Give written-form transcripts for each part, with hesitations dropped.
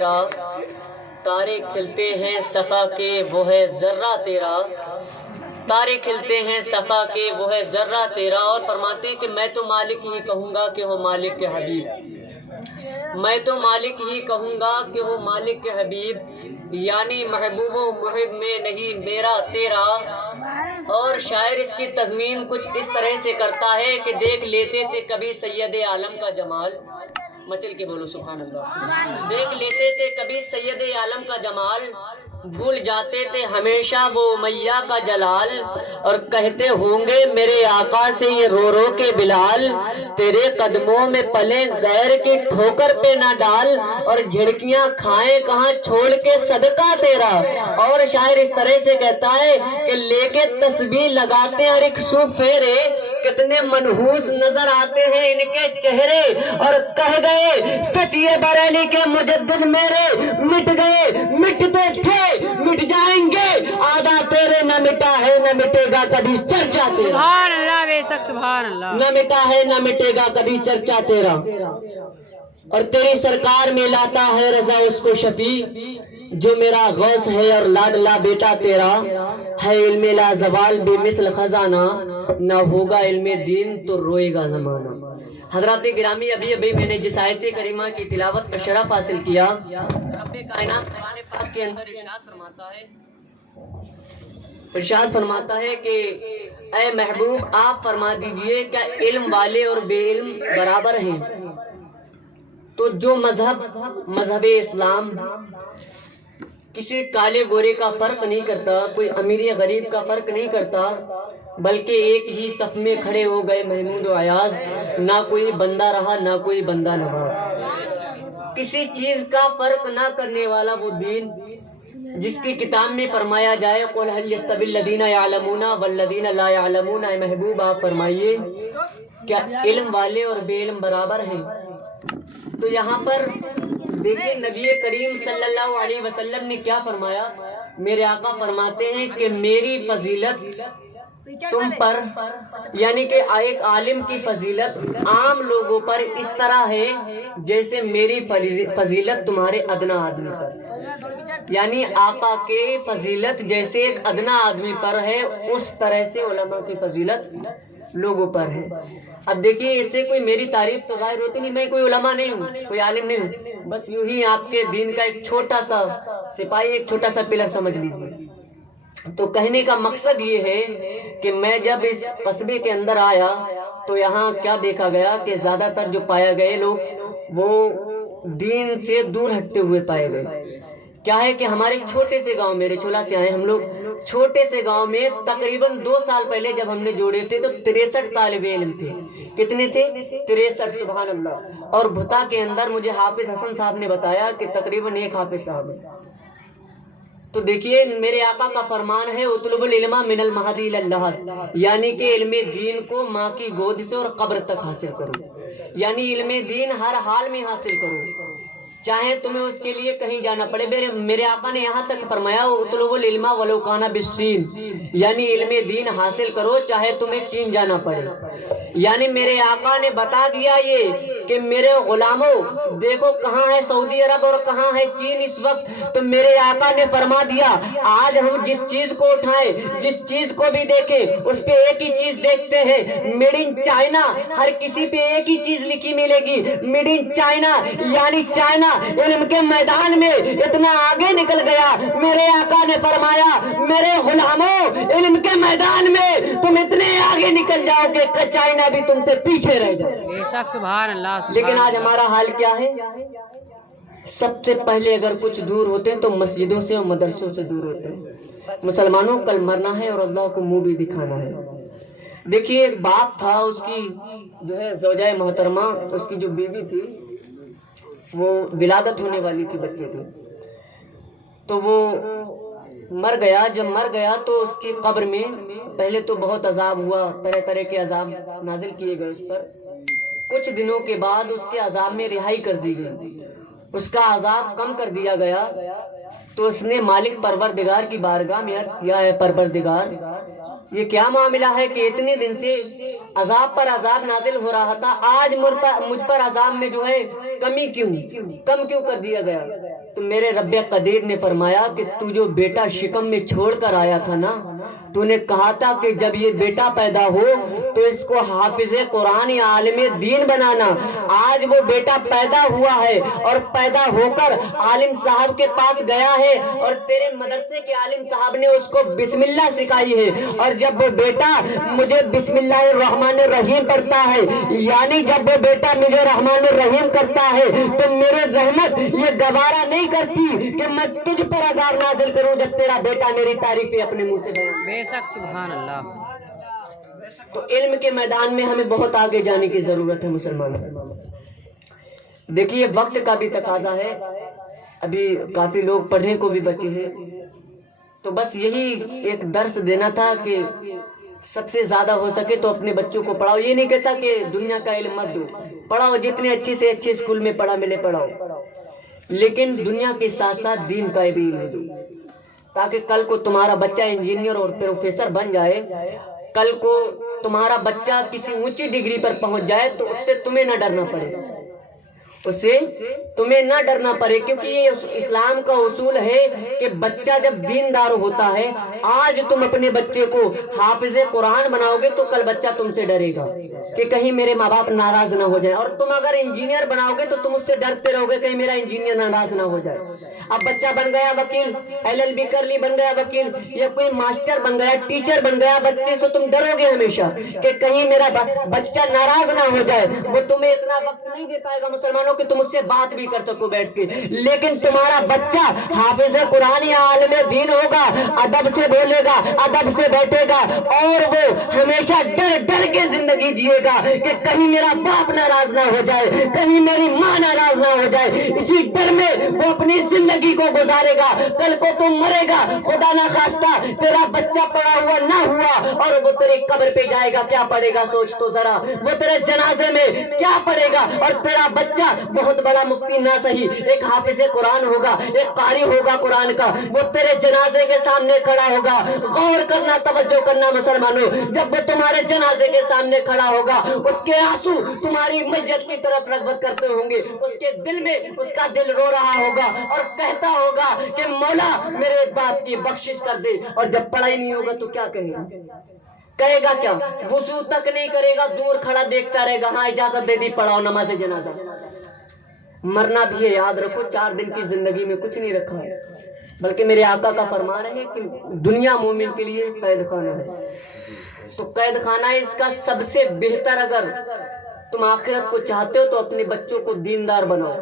تیرا، تارے کھلتے ہیں صفا کے وہ ہے ذرہ تیرا، تارے کھلتے ہیں صفا کے وہ ہے ذرہ تیرا۔ اور فرماتے ہیں کہ میں تو مالک ہی کہوں گا کہ ہو مالک کے حبیب، میں تو مالک ہی کہوں گا کہ ہو مالک کے حبیب، یعنی محبوب و محب میں نہیں میرا تیرا۔ اور شاعر اس کی تضمین کچھ اس طرح سے کرتا ہے کہ دیکھ لیتے تھے کبھی سید عالم کا جمال، مچل کے بولو سبحان اللہ، دیکھ لیتے تھے کبھی سید عالم کا جمال، بھول جاتے تھے ہمیشہ وہ امیہ کا جلال، اور کہتے ہوں گے میرے آقا سے یہ رو رو کے بلال، تیرے قدموں میں پلیں غیر کی ٹھوکر پہ نہ ڈال، اور جھڑکیاں کھائیں کہاں چھوڑ کے صدقہ تیرا۔ اور شاعر اس طرح سے کہتا ہے کہ لے کے تسبیح لگاتے اور ایک سو پھیرے، کتنے منحوس نظر آتے ہیں ان کے چہرے، اور کہہ گئے سچ یہ بریلی کے مجدد میرے، مٹ گئے مٹتے تھے مٹ جائیں گے، آدھا تیرے نہ مٹا ہے نہ مٹے گا کبھی چرچا تیرا۔ سبحان اللہ بے شک سبحان اللہ۔ نہ مٹا ہے نہ مٹے گا کبھی چرچا تیرا، اور تیری سرکار میں لاتا ہے رضا اس کو شفیع، جو میرا غوث ہے اور لاڈلا بیٹا تیرا، ہے علم لا زوال بے مثل خزانہ، نہ ہوگا علم دین تو روئے گا زمانہ۔ حضرات گرامی، ابھی میں نے جس آیت کریمہ کی تلاوت کا شرف حاصل کیا، رب کائنات قرآن پاک کے اندر ارشاد فرماتا ہے کہ اے محبوب آپ فرما دیجئے کیا علم والے اور بے علم برابر ہیں؟ تو جو مذہب اسلام کسی کالے گورے کا فرق نہیں کرتا، کوئی امیر غریب کا فرق نہیں کرتا، بلکہ ایک ہی صف میں کھڑے ہو گئے محمود و ایاز، نہ کوئی بندہ رہا نہ کوئی بندہ نواز، کسی چیز کا فرق نہ کرنے والا وہ دین جس کی کتاب میں فرمایا جائے قُلْ هَلْ يَسْتَوِي الَّذِينَ يَعْلَمُونَ وَالَّذِينَ لَا يَعْلَمُونَ۔ اے محبوب آپ فرمائیے کیا علم والے اور بے علم برابر ہیں؟ تو یہاں پر دیکھیں نبی کریم صلی اللہ علیہ وسلم نے کیا فرمایا، میرے آقا فرماتے ہیں کہ میری فضیلت تم پر، یعنی کہ ایک عالم کی فضیلت عام لوگوں پر اس طرح ہے جیسے میری فضیلت تمہارے ادنا آدمی پر، یعنی آقا کے فضیلت جیسے ایک ادنا آدمی پر ہے اس طرح سے علماء کی فضیلت لوگوں پر ہے۔ اب دیکھیے اس سے کوئی میری تعریف تو ظاہر ہوتی نہیں، میں کوئی علماء نہیں ہوں، کوئی عالم نہیں ہوں، بس یوں ہی آپ کے دین کا ایک چھوٹا سا سپاہی، ایک چھوٹا سا پلر سمجھ لیجیے۔ تو کہنے کا مقصد یہ ہے کہ میں جب اس قصبے کے اندر آیا تو یہاں کیا دیکھا گیا کہ زیادہ تر جو پائے گئے لوگ وہ دین سے دور ہٹتے ہوئے پائے گئے۔ کیا ہے کہ ہمارے چھوٹے سے گاؤں، میرے چھولا سے آئے ہم لوگ، چھوٹے سے گاؤں میں تقریباً 2 سال پہلے جب ہم نے جوڑے تھے تو 63 طالب علم تھے۔ کتنے تھے؟ 63، سبحان اللہ۔ اور بھتا کے اندر مجھے حافظ حسن صاحب نے بتایا کہ تقریباً 1 حافظ صاحب ہے۔ تو دیکھیے میرے آقا کا فرمان ہے اطلب العلم من المہدی الی اللحد، یعنی کہ علم دین کو ماں کی گود سے اور قبر تک حاصل کرو، یعنی علم دین ہر حال میں حاصل کرو، چاہے تمہیں اس کے لیے کہیں جانا پڑے۔ میرے آقا نے یہاں تک فرمایا اطلب العلم ولو کان بالصین، یعنی علم دین حاصل کرو چاہے تمہیں چین جانا پڑے۔ یعنی میرے آقا نے بتا دیا یہ کہ میرے غلاموں دیکھو کہاں ہے سعودی عرب اور کہاں ہے چین اس وقت، تو میرے آقا نے فرما دیا آج ہم جس چیز کو اٹھائیں، جس چیز کو بھی دیکھیں اس پہ ایک ہی چیز دیکھتے ہیں، میڈ ان چائنا، ہر کسی پہ ایک ہی چیز لکھی ملے گی، میڈ ان چائنا، یعنی چائنا علم کے میدان میں اتنا آگے نکل گیا۔ میرے آقا نے فرمایا میرے غلاموں علم کے میدان میں تم اتنے آگے نکل جاؤ کہ چائنا بھی تم سے پیچھے رہ جائے۔ بے شک سبحان اللہ۔ لیکن آج ہمارا حال کیا ہے؟ سب سے پہلے اگر کچھ دور ہوتے ہیں تو مسجدوں سے اور مدرسوں سے دور ہوتے ہیں۔ مسلمانوں کل مرنا ہے اور اللہ کو منہ بھی دکھانا ہے۔ دیکھیے ایک باپ تھا، اس کی جو ہے زوجہ محترمہ، اس کی جو بیوی تھی وہ ولادت ہونے والی تھی، بچے تھے، تو وہ مر گیا۔ جب مر گیا تو اس کی قبر میں پہلے تو بہت عذاب ہوا، طرح طرح کے عذاب نازل کیے گئے اس پر۔ کچھ دنوں کے بعد اس کے عذاب میں رہائی کر دی گئی، اس کا عذاب کم کر دیا گیا۔ تو اس نے مالک پروردگار کی بارگاہ میں عرض کیا ہے پروردگار یہ کیا معاملہ ہے کہ اتنے دن سے عذاب پر عذاب نازل ہو رہا تھا، آج مجھ پر عذاب میں جو ہے کم کیوں کر دیا گیا؟ تو میرے رب قدیر نے فرمایا کہ تو جو بیٹا شکم میں چھوڑ کر آیا تھا نا، تو نے کہا تھا کہ جب یہ بیٹا پیدا ہو تو اس کو حافظ قرآن عالم دین بنانا۔ آج وہ بیٹا پیدا ہوا ہے اور پیدا ہو کر عالم صاحب کے پاس گیا ہے، اور تیرے مدرسے کے عالم صاحب نے اس کو بسم اللہ سکھائی ہے، اور جب وہ بیٹا مجھے بسم اللہ الرحمن الرحیم پڑھتا ہے، یعنی جب وہ بیٹا مجھے رحمان الرحیم کرتا ہے، تو میرے رحمت یہ گوارا نہیں کرتی کہ میں تجھ پر عذاب نازل کروں جب تیرا بیٹا میری تعریفیں اپنے منہ سے بیان۔ بے شک سبحان اللہ۔ تو علم کے میدان میں ہمیں بہت آگے جانے کی ضرورت ہے مسلمانوں۔ دیکھیے وقت کا بھی تقاضا ہے، ابھی کافی لوگ پڑھنے کو بھی بچے ہیں، تو بس یہی ایک درس دینا تھا کہ سب سے زیادہ ہو سکے تو اپنے بچوں کو پڑھاؤ۔ یہ نہیں کہتا کہ دنیا کا علم مت دو، پڑھاؤ، جتنے اچھے سے اچھے اسکول میں پڑھا ملے پڑھاؤ، لیکن دنیا کے ساتھ ساتھ دین کا بھی علم دو، تاکہ کل کو تمہارا بچہ انجینئر اور پروفیسر بن جائے، کل کو تمہارا بچہ کسی اونچی ڈگری پر پہنچ جائے تو اس سے تمہیں نہ ڈرنا پڑے، اس سے تمہیں نہ ڈرنا پڑے، کیونکہ یہ اسلام کا اصول ہے کہ بچہ جب دیندار ہوتا ہے، آج تم اپنے بچے کو حافظ قرآن بناؤ گے تو کل بچہ تم سے ڈرے گا کہ کہیں میرے ماں باپ ناراض نہ ہو جائیں، اور تم اگر انجینئر بناؤ گے تو تم اس سے ڈرتے رہو گے کہیں میرا انجینئر ناراض نہ ہو جائے۔ اب بچہ بن گیا وکیل، LLB کر لی بن گیا وکیل، یا کوئی ماسٹر بن گیا، ٹیچر بن گیا، بچے سے تم ڈرو گے ہمیشہ کہ کہیں میرا بچہ ناراض نہ ہو جائے، وہ تمہیں اتنا وقت نہیں دے پائے گا مسلمانوں کہ تم اس سے بات بھی کر سکو بیٹھ کے، لیکن تمہارا بچہ حافظ قرآن یا عالم دین ہوگا، ادب سے بولے گا، ادب سے بیٹھے گا، اور وہ ہمیشہ ڈر ڈر کے زندگی جیے گا کہ کہیں میرا باپ ناراض نہ ہو جائے، کہیں میری ماں ناراض نہ ہو جائے، اسی ڈر میں وہ اپنی زندگی کو گزارے گا۔ کل کو تم مرے گا، خدا نہ خواستہ تیرا بچہ پڑا ہوا نہ ہوا اور وہ تیری قبر پہ جائے گا، کیا پڑے گا سوچ تو ذرا، وہ تیرے جنازے میں کیا پڑے گا؟ اور تیرا بچہ بہت بڑا مفتی نہ صحیح ایک حافظ قرآن ہوگا، ایک قاری ہوگا قرآن کا، وہ تیرے جنازے کے سامنے کھڑا ہوگا۔ غور کرنا، توجہ کرنا مسلمانوں، جب وہ تمہارے جنازے کے سامنے کھڑا ہوگا، اس کے آنسو تمہاری میت کی طرف رغبت کرتے ہوں گے، اس کے دل میں اس کا دل رو رہا ہوگا اور کہتا ہوگا کہ مولا میرے باپ کی بخشش کر دے، اور جب پڑھائی نہیں ہوگا تو کیا کہے گا؟ کہے گا کیا؟ وضو تک نہیں کرے گا، دور کھڑا دیکھتا رہے گا، ہاں اجازت دے دی پڑھاؤ نماز جنازہ۔ مرنا بھی ہے، یاد رکھو 4 دن کی زندگی میں کچھ نہیں رکھا ہے، بلکہ میرے آقا کا فرمان ہے کہ دنیا مومن کے لیے قید خانہ ہے، تو قید خانہ ہے اس کا سب سے بہتر۔ اگر تم آخرت کو چاہتے ہو تو اپنے بچوں کو دیندار بناؤ،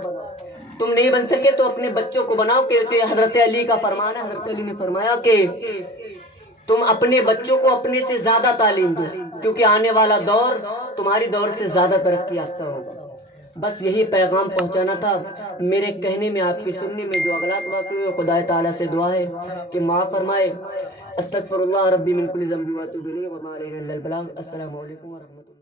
تم نہیں بن سکے تو اپنے بچوں کو بناؤ، کیونکہ حضرت علی کا فرمان ہے، حضرت علی نے فرمایا کہ تم اپنے بچوں کو اپنے سے زیادہ تعلیم دو، کیونکہ آنے والا دور تمہاری دور سے زیادہ ترقی یافتہ ہوگا۔ بس یہی پیغام پہنچانا تھا، میرے کہنے میں آپ کی سننے میں جو اغلاط واقع ہوئے، خدا تعالیٰ سے دعا ہے کہ معاف فرمائے۔ استغفر اللہ ربی من کل ذنب و اتوب الیہ وما علیہ الا البلاغ۔ السلام علیکم ورحمۃ اللہ۔